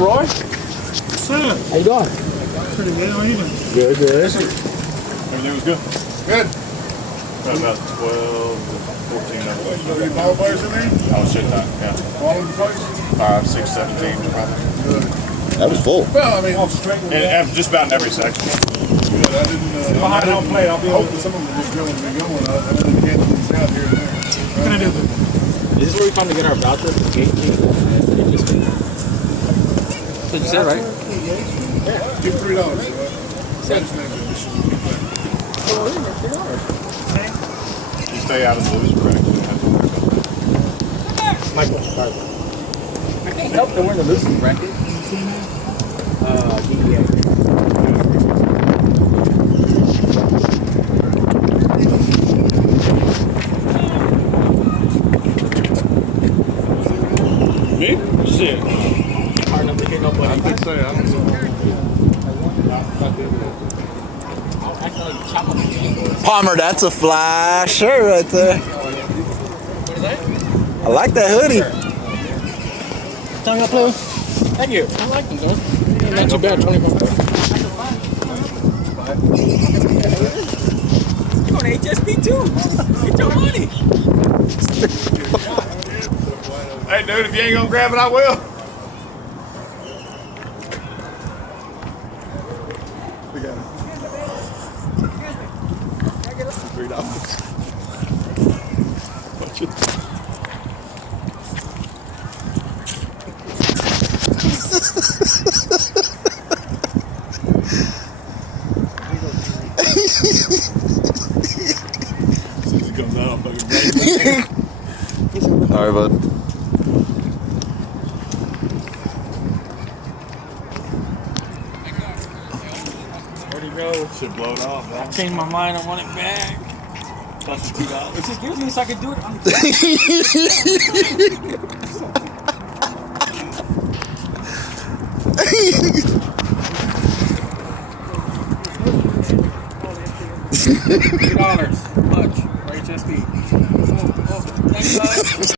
up, Roy? What's up? How you doing? Pretty good. How you doing? Good, good. Everything was good? Good. About 12 to 14 of us. So any ball players in there? I was sitting down, yeah. All in the place? 5, 6, 7 teams probably. Good. That was full. Well, I mean, And just about in every section. good. I didn't. I don't play. I'll be hoping some of them just going to be going. I didn't get these out here and there. What can I do? Is this where we come to get our voucher for the gate key? That's what you said, right? Yeah. Give $3. You stay out of the loser bracket. You don't have to worry about that. Michael, sorry. I can't help that we're in the losing bracket. DEA. Me? Shit. Hard enough to get nobody. I think so. I don't know. Palmer, that's a fly shirt right there. What is that? I like that hoodie. Time you play with? Thank you. I like them, though. Not too bad, 25. You on HSP too? Get your money. Hey, dude, if you ain't gonna grab it, I will. We got it. As soon as it comes out, I'll fucking break it. All right, bud. Where'd he go? Should blow it off, huh? Changed my mind. I want it back. Plus $2. It just gives me so I can do it on $2 much for HSP. Oh, thank you guys.